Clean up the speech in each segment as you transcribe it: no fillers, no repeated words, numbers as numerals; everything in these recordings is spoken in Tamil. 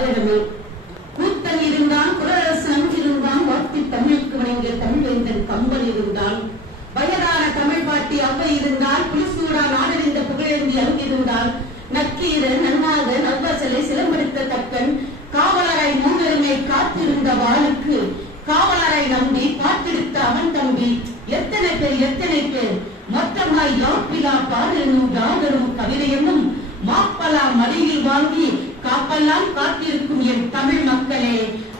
தாயிடமே. கூத்தன் இருந்தான், குரலரசன் இருந்தான், வார்த்தை தமிழுக்கு வணங்கிய தமிழ்வேந்தன் கம்பன் இருந்தான், வயதான தமிழ் பாட்டி அவ்வை இருந்தால், புலிசூடா நாடறிந்த புகழேந்தி அங்கிருந்தால், நக்கீரன், நன்னாதன், அவ்வசலை, சிலம்பெடுத்த தக்கன், காவலரை மூவருமே காத்திருந்த வாளுக்கு காவலரை நம்பி பாட்டெடுத்த அவன் தம்பி எத்தனை பேர் மொத்தமாய் யாப்பிலா பாடலும் யாதரும் கவிதையென்னும் மாப்பலா மடியில் வாங்கி காப்பெல்லாம் காத்திருக்கும் என் தமிழ் மக்களே,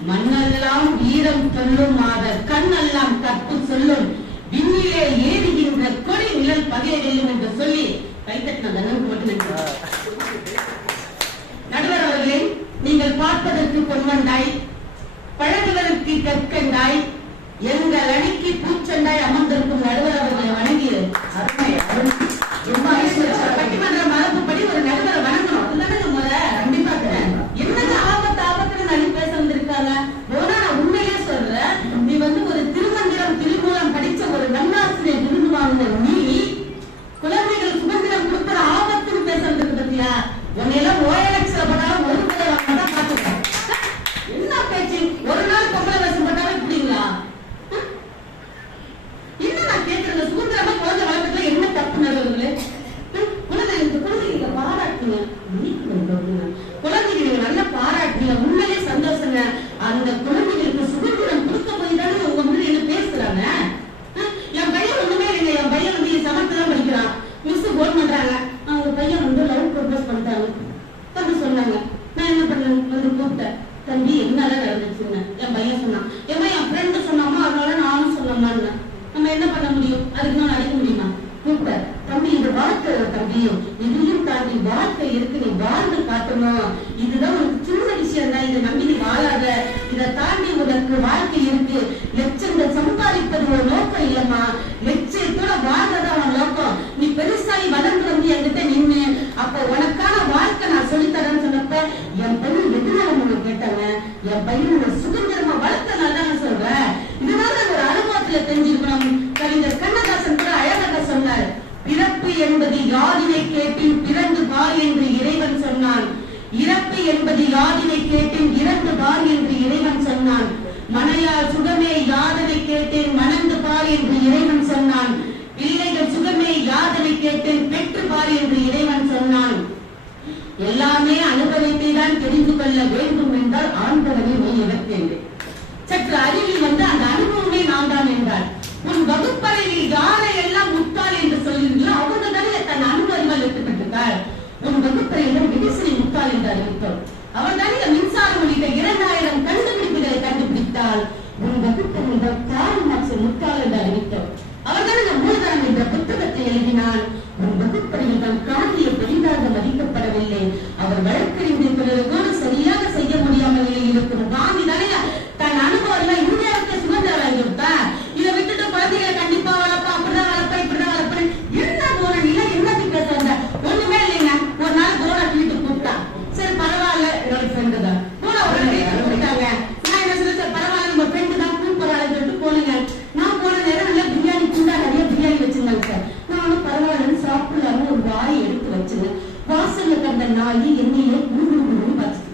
மண்ணெல்லாம் வீரம் சொல்லும் மாதர் கண்ணெல்லாம் கற்பு சொல்லும் விண்ணிலே ஏறுகின்ற கொடி நிழல் பகைய வெல்லும் என்று சொல்லி கைத்தட்டின நடுவர் அவர்களே, நீங்கள் பார்ப்பதற்கு பொன்வண்டாய், பழகுவதற்கு கற்கண்டாய், எங்கள் அணிக்கு பூச்சண்டாய் அமர்ந்திருக்கும் நடுவர் அவர்களை வணங்கிய பட்டிமன்ற மரபுப்படி ஒரு நடுவரை வணங்கணும். அதுதானே முறை. கண்டிப்பா என்னது ஆபத்து அணி பேச வந்திருக்காங்க. நான் உண்மையிலே சொல்றேன், நீ ஒரு திருமந்திரம் திருமூலம் படிச்ச ஒரு நல்லாசிரியர் விருது வாங்கின நீ குழந்தைகள் சுதந்திரம் கொடுக்கிற ஆபத்துன்னு பேச வந்திருக்கு பத்தியா? உன்னையெல்லாம் ஓஎல்எக்ஸ்ல போட்டாலும் ஒரு தான் பார்த்துருக்கேன். என்ன பேச்சு? ஒரு நாள் பொம்பளை வேஷம் போட்டாலும் இப்படிங்களா? என்ன நான் கேட்கறது? சுதந்திரமா குழந்தை வளர்க்கறதுல என்ன தப்பு நடக்குது? குழந்தைங்க பாராட்டுங்க, குழந்தைங்க நல்லா பாராட்டுங்க, உண்மையிலே சந்தோஷங்க. அந்த குழந்தைகளுக்கு சுதந்திரம் கொடுக்க போய் தானே உங்க முன்னாடி என்ன பேசுறாங்க. என் பையன் ஒண்ணுமே இல்லைங்க. என் பையன் சமத்து தான் படிக்கிறான். மிஸ் போன் பண்றாங்க, அவங்க பையன் லவ் ப்ரொபோஸ் பண்ணிட்டாங்க தம்பி சொன்னாங்க. நான் என்ன பண்ணேன், கூப்பிட்டேன், தம்பி என்னால நடந்துச்சுன்னு. என் பையன் சொன்னான், ஏமா என் ஃப்ரெண்டு சொன்னாமா அதனால நானும் சொன்னோம்மான்னு. நம்ம என்ன பண்ண முடியும்? அதுக்கு நான் அழைக்க முடியுமா? கூப்பிட்டேன், தம்பி இது வாழ்க்கை தம்பி, இதையும் தாண்டி வாழ்க்கை இருக்கு, நீ வாழ்ந்து காட்டணும். இதுதான் உனக்கு சின்ன விஷயம் தான், இதை நம்பி நீ வாழாத. இதை தாண்டி உனக்கு வாழ்க்கை இருக்கு. லட்சங்கள் சம்பாதிப்பது ஒரு நோக்கம் இல்லம்மா, லட்சியத்தோட வாழ்றதான் அவன் நோக்கம். நீ பெருசாகி வளர்ந்து வந்து என்கிட்ட நின்று அப்ப உனக்கான வாழ்க்கை நான் சொல்லித்தரேன்னு சொன்னப்ப என் பையன் எதுனால உனக்கு கேட்டாங்க. என் பையன் ஒரு சுதந்திரமா வளர்த்தனால தான் சொல்றேன். இதனால ஒரு அனுபவத்துல தெரிஞ்சிருக்கணும். கவிஞர் கண்ணதாசன் கூட அழகாக சொன்னார், பிறப்பு என்பது யாதினை கேட்டின் பிறந்து பார் என்று இறைவன் சொன்னான். இறப்பு என்பது யாதினை கேட்டேன் இறந்து பார் என்று இறைவன் சொன்னான். மனையார் சுகமே யாதனை கேட்டேன் மணந்து பார் என்று இறைவன் சொன்னான். பிள்ளைகள் சுகமே யாதனை கேட்டேன் பெற்று பார் என்று இறைவன் சொன்னான். எல்லாமே அனுபவித்துதான் தெரிந்து கொள்ள வேண்டும் என்றால் ஆண்டவனை நீ இழத்தேன். சற்று அறிவி அந்த அனுபவமே நான் தான் என்றார். உன் வகுப்பறையில் யாரை எல்லாம் முட்டாள் என்று சொல்லுவீங்களோ அவங்க தானே தன் அனுபவங்கள் எடுத்துக்கிட்டார். உன் வகுப்பறையில விதிசனை முட்டாள் என்று அறிவித்தோம். அவன் தானே மின்சாரம் உள்ளிட்ட 2000 கண்டுபிடிப்புகளை கண்டுபிடித்தால் உன் வகுப்பறையில் கால் மாற்று முட்டாள் என்று அறிவித்தோம். அவர் தானே மூலதனம் என்ற புத்தகத்தை எழுதினான். உன் வகுப்பறையில் தான் காந்தியை பெரிதாக மதிக்கப்படவில்லை. அவர் வழக்கறிஞர்களோடு சரியாக செய்ய முடியாமல் இருக்கும் காந்தி தானே தன் அனுபவம் இந்தியாவுக்கு சுதந்திரம் வாங்கியிருப்பார். இதை விட்டுட்டு குழந்தைகளை கண்டிப்பா வளர்ப்பா, அப்படிதான் வளர்ப்பா, இப்படிதான் வளர்ப்பேன். என்ன போன நிலை என்னத்துக்கு பேசுறாங்க? ஒண்ணுமே இல்லைங்க. ஒரு நாள் போன வீட்டுக்கு கூப்பிட்டா, சரி பரவாயில்ல என்னோட ஃப்ரெண்டு தான் போன ஒரு வீட்டுக்கு கூப்பிட்டாங்க. நான் என்ன சொல்ல, சரி பரவாயில்ல நம்ம ஃப்ரெண்டு தான் கூப்பிடுறாங்கன்னு சொல்லிட்டு போனீங்க. நான் போன நேரம் நல்லா பிரியாணி குண்டா நிறைய பிரியாணி வச்சிருந்தாங்க சார். நானும் பரவாயில்லன்னு சாப்பிடலாம ஒரு வாய் எடுத்து வச்சுங்க. வாசல்ல கண்ட நாய் என்னையே குடுகுடுன்னு பார்த்து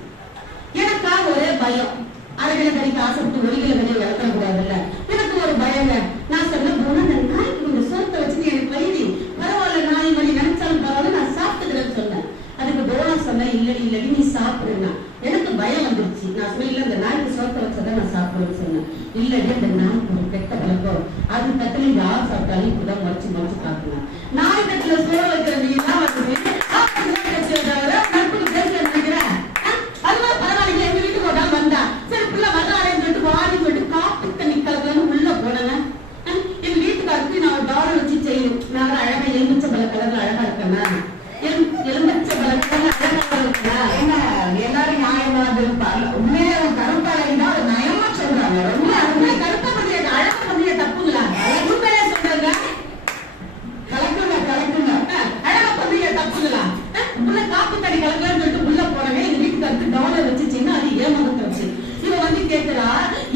எனக்கா ஒரே பயம். அரைகில கறிக்கு ஆசைப்பட்டு ஒரு கிலோ கறியை வளர்க்க கூடாதுல்ல, எனக்கு ஒரு பயங்க. நான் சொன்ன போன அந்த நாய்க்கு கொஞ்சம் சோத்தை வச்சுட்டு எனக்கு வயிறு பரவாயில்ல, நாய் வழி நினைச்சாலும் பரவாயில்ல, நான் சாப்பிட்டுக்கிறேன்னு சொன்னேன். அதுக்கு போனா சொன்ன இல்லடி நீ சாப்பிடுனா. எனக்கு பயம் வந்துருச்சு. நான் சொன்ன இல்ல அந்த நாய்க்கு சோத்தை வச்சதான் நான் சாப்பிடுவேன்னு சொன்னேன். இல்லடி அந்த நாய்க்கு ஒரு கெட்ட பழக்கம், அது தட்டுல யார் சாப்பிட்டாலும் இப்பதான் மறைச்சு மறைச்சு பார்க்கலாம். நாய் தட்டுல சோற வைக்கிறது எல்லாம் வருது நட்புக்கு பேச நினைக்கிறேன். அதுவா பரவாயில்ல, எங்க வீட்டுக்கு ஒரு நாள் வந்தா சரி பிள்ளை வர்றாருன்னு சொல்லிட்டு வாடி போயிட்டு காப்பி தண்ணி கலக்கலன்னு உள்ள போனேங்க. எங்க வீட்டுக்காருக்கு நான் ஒரு டாலர் வச்சு செய்யணும். நான் அழகா எலுமிச்ச பல கலர்ல அழகா இருக்கேன்னா, எலுமிச்ச பல கலர்ல அழகா இருக்கா என்ன எல்லாரும் நியாயமா இருப்பாங்க. உண்மையில கருப்பாளையா ஒரு நயமா சொல்றாங்க. ரொம்ப அருமை. கருப்பா பத்திய அழகா பத்திய தப்புங்களா? உண்மையிலே சொல்றாங்க. கலக்குங்க கலக்குங்க அழகா பத்திய தப்புங்களா? உள்ள காப்பி தண்ணி கலக்கலன்னு சொல்லிட்டு உள்ள போனவே எங்க வீட்டுக்காருக்கு டாலர் வச்சு செய்யணும். அது ஏன் மகத்தை வச்சு இவன் கேட்கிறா,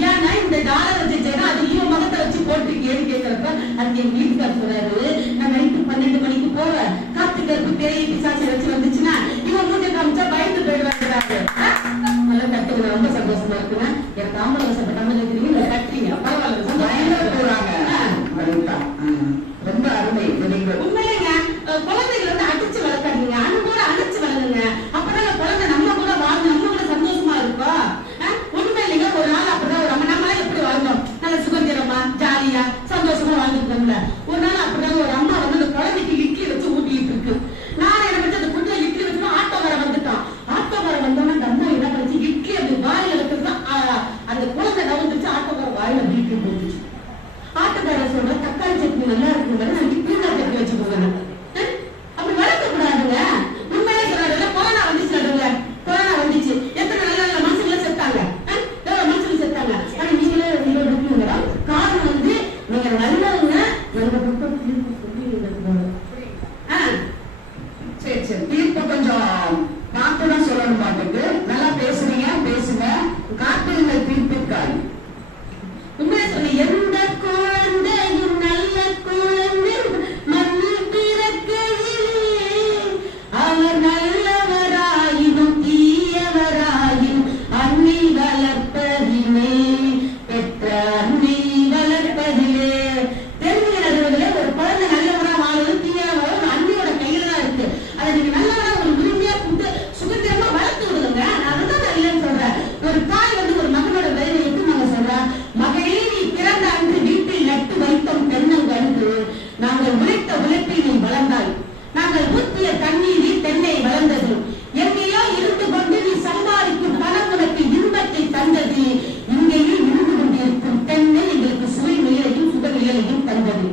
ஏன்னா இந்த டாலர் வச்சு செய்யணும் அது இவன் மகத்தை வச்சு போட்டுருக்கேன்னு கேட்கிறப்ப அதுக்கு என் வீட்டுக்கார் சொல்றாரு, நான் நைட்டு 12 மணிக்கு போவேன், காத்து கருப்பு பேய் பிசாசி வச்சு வந்துச்சுன்னா இவன் மூஞ்ச காமிச்சா பயந்து போயிடுவாங்க. சந்தோஷப்பட்டாம இருக்கிறீங்க, கட்டுறீங்க, பரவாயில்ல போறாங்க. ரொம்ப அருமை. உண்மையிலேங்க குழந்தைகளை வந்து அடிச்சு வளர்க்காதீங்க, அன்போட அணைச்சு வளருங்க. அப்பதான் குழந்தை நம்ம கூட வாழ்ந்து நம்ம கூட சந்தோஷமா இருக்கும். உண்மையிலேங்க ஒரு நாள் அப்படிதான் ஒரு நம்மளால எப்படி வாழ்ந்தோம், நல்ல சுதந்திரமா ஜாலியா சந்தோஷமா வாழ்ந்துருக்கோம்ல. ஒரு நாள் அப்படிதான் ஒரு அம்மா வந்து அந்த குழந்தைக்கு இட்லி வச்சு ஊட்டிட்டு இருக்கு. நான் என்ன பத்தி அந்த குட்டில இட்லி வச்சு ஆட்டோக்காரன் வந்துட்டான். ஆட்டோக்காரன் வந்தோன்னா அந்த அம்மா என்ன பண்ணிச்சு, இட்லி அப்படி வாயில வைக்கிறது அந்த குழந்தை நவந்துச்சு, ஆட்டோக்காரன் வாயில இட்லி போட்டுச்சு. ஆட்டோக்காரன் சொல்ற தக்காளி சட்னி நல்லா இருக்குங்க, நான் தேங்காய் சட்னி வச்சுக்கோங்க. அப்படி வளர்க்க கூடாதுங்க. உண்மையிலே சொல்றாங்க, கொரோனா வந்துச்சு நடுவுல, கொரோனா வந்துச்சு, எத்தனை நல்ல நல்ல மனுஷங்கள செத்தாங்க, எவ்வளவு மனுஷங்க செத்தாங்க. ஆனா நீங்களே இருக்கீங்களா? காரணம் வந்து நீங்க நல்லவங்க, எங்க பக்கம் தீர்ப்பு சொல்லி சரி சரி, தீர்ப்பு கொஞ்சம் பார்த்துதான் சொல்லணும். பாட்டுக்கு நல்லா பேசுறீங்க, பேசுங்க, காட்டுங்கள் தீர்ப்பிற்காய். உண்மையை சொல்லி எந்த குழந்தையும் நல்ல குழந்தை மண்ணில் பிறக்கையிலே அவர் நல்லவராயினும் தீயவராயும் அன்னை வளர்ப்பதிலே பெற்ற அன்னை வளர்ப்பதிலே. தெரிஞ்ச நடுவதிலே ஒரு குழந்தை நல்லவரா வாழும் தீயவரா அன்னையோட கையில தான் இருக்கு. அதை நீங்க நல்லவரா ஒரு உரிமையா கூட்டு சுதந்திரமா வளர்த்து விடுங்க. நான் அதுதான் நான் இல்லைன்னு சொல்றேன். ஒரு தாய் வந்து ஒரு மகனோட வேலையை எப்படி நாங்க சொல்றேன், மகளே நீ பிறந்த அன்று வீட்டில் நட்டு வைத்தோம் தென்னங்கன்று, நாங்கள் உழைத்த உழைப்பில் நீ வளர்ந்தாய், நாங்கள் ஊற்றிய தண்ணீரில் தென்னை வளர்ந்தது, எங்கேயோ இருந்து கொண்டு நீ சம்பாதிக்கும் பணம் உனக்கு இன்பத்தை தந்தது, இங்கேயே இருந்து கொண்டிருக்கும் தென்னை எங்களுக்கு சுவை நிலையையும் சுக நிலையையும் தந்தது.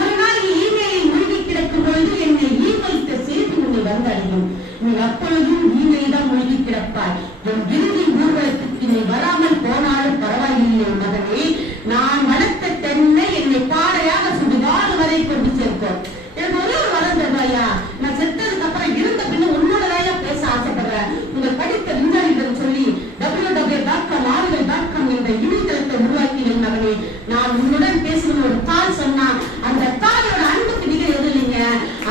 ஒரு நாள் நீ ஈமையை மூழ்கி கிடக்கும் பொழுது என்னை ஈமைத்த செய்தி உன்னை வந்தடையும், நீ அப்பொழுதும் ஈமையை தான் மூழ்கி கிடப்பாய். என் இறுதி ஊர்வலத்துக்கு நீ வராமல் போனாலும் பரவாயில்லை மகனே, நான் வளர்த்த தென்னை என்னை பாடையாக சுடுகாடு வரை கொண்டு சேர்ப்போம். எனக்கு ஒரே ஒரு வரம் தருவாயா, நான் செத்ததுக்கு அப்புறம் இருந்த பின்ன உன்னோடதாயா பேச ஆசைப்படுறேன். உங்கள் படித்த விஞ்ஞானிகள் சொல்லி www.ஆறுதல்.com என்ற இணையதளத்தை உருவாக்கினேன் மகனே. நான் உன்னுடன் பேசணும் ஒரு தாய் சொன்னா அந்த தாயோட அன்புக்கு நிகழ் எது இல்லைங்க.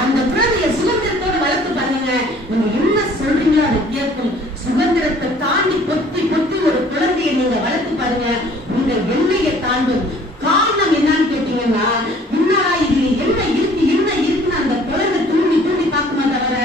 அந்த குழந்தைய சுதந்திரத்தோடு வளர்த்து பாருங்க, நீங்க என்ன சொல்றீங்களோ அதை கேட்கும். சுதந்திரத்தை தாண்டி பொத்தி பொத்தி ஒரு குழந்தையை நீங்க வளர்த்து பாருங்க, உங்க எல்லையை தாண்டும். காரணம் என்னன்னு கேட்டீங்கன்னா, என்னடா இது என்ன இருக்கு என்ன இருக்குன்னு அந்த குழந்தை தூண்டி தூண்டி பார்க்குமா தவிர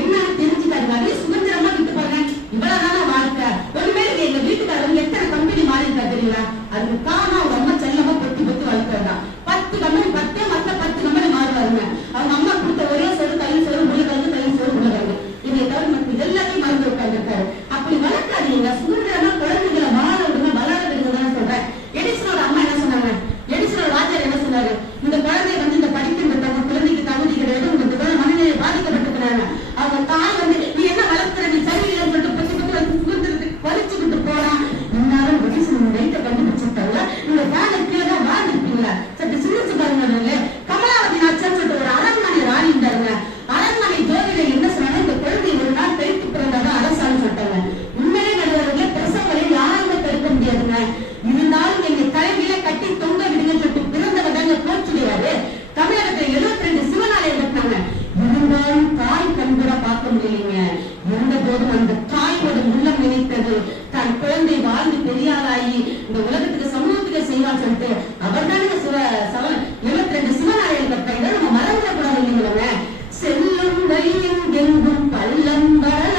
என்ன தெரிஞ்சுக்காது. அதே சுதந்திரமா விட்டு பாருங்க, இவ்வளவுதான வாழ்க்கை. ஒருவேளை எங்க வீட்டுக்காரங்க எத்தனை கம்பெனி மாறி இருக்கா தெரியுங்களா, அதுக்கு காரணம் அவங்க அம்மா செல்லமா பொத்தி பொத்தி வளர்க்கறதுதான். 10 கம்பெனி 10 கம்பெனி மாறுவாருங்க. அவங்க அம்மா கொடுத்த ஒரே சோறு தள்ளி சோறு முழுகிறது, தள்ளி சோறு முழுகிறது, இதை தவிர மற்ற எல்லாத்தையும் மறந்து உட்காந்துருக்காரு. அப்படி வளர்க்காதீங்க, சுதந்திரமா குழந்தைகளை வாழ விடுங்க, வளர விடுங்க சொல்றேன். எடிசனோட அம்மா என்ன சொன்னாங்க, எடிசனோட வாத்தியார் என்ன சொன்னாரு, இந்த குழந்தை வந்து இந்த படிக்கின்ற குழந்தைக்கு தகுதி கிடையாது, உங்களுக்கு மனநிலை பாதிக்கப்பட்டிருக்கிறாங்க. அவங்க தாய் வந்து நீ என்ன வளர்க்கிற, நீ சரியில்லைன்னு சொல்லிட்டு பத்தி பத்தி சுதந்திரத்துக்கு பறிச்சுக்கிட்டு போனா இன்னாலும் எடிசன் லைட்டை கண்டுபிடிச்சிருக்காங்க. நீங்க வேலை கீழே தான் வாழ்ந்துருப்பீங்களா? சற்று சிந்திச்சு பாருங்க. கமலாவதி நாச்சர் சொல்லிட்டு ஒரு அரண்மனை ராணி இருந்தாருங்க. அரண்மனை ஜோதியில என்ன சொன்னாங்க, இந்த குழந்தை ஒரு நாள் பெய்த்து பிறந்தாதான் அரசாங்கம் சொல்லிட்டாங்க. உண்மையிலே நடுவர்களே பிரசவங்களை யாருமே தடுக்க முடியாதுங்க. இருந்தாலும் எங்க தலைமையில கட்டி தொங்க விடுங்க சொல்லிட்டு பிறந்தவங்க போச்சுடையாரு. தமிழகத்துல 72 சிவனாலயம் கட்டினாங்க. இருந்தாலும் தாய் கண்கூட பார்க்க முடியலைங்க. இருந்த போதும் அந்த தாயோட உள்ளம் நினைத்தது தன் குழந்தை வாழ்ந்து பெரியாராயி இந்த உலகத்துக்கு சமூகத்துக்கு செய்வான்னு சொல்லிட்டு அவர் தானே 72 சிவனாலயம் கட்டினாங்க. நம்ம மறந்துடக்கூடாது இல்லைங்களா. செல்லும் வழியும் எங்கும் பள்ளம் வர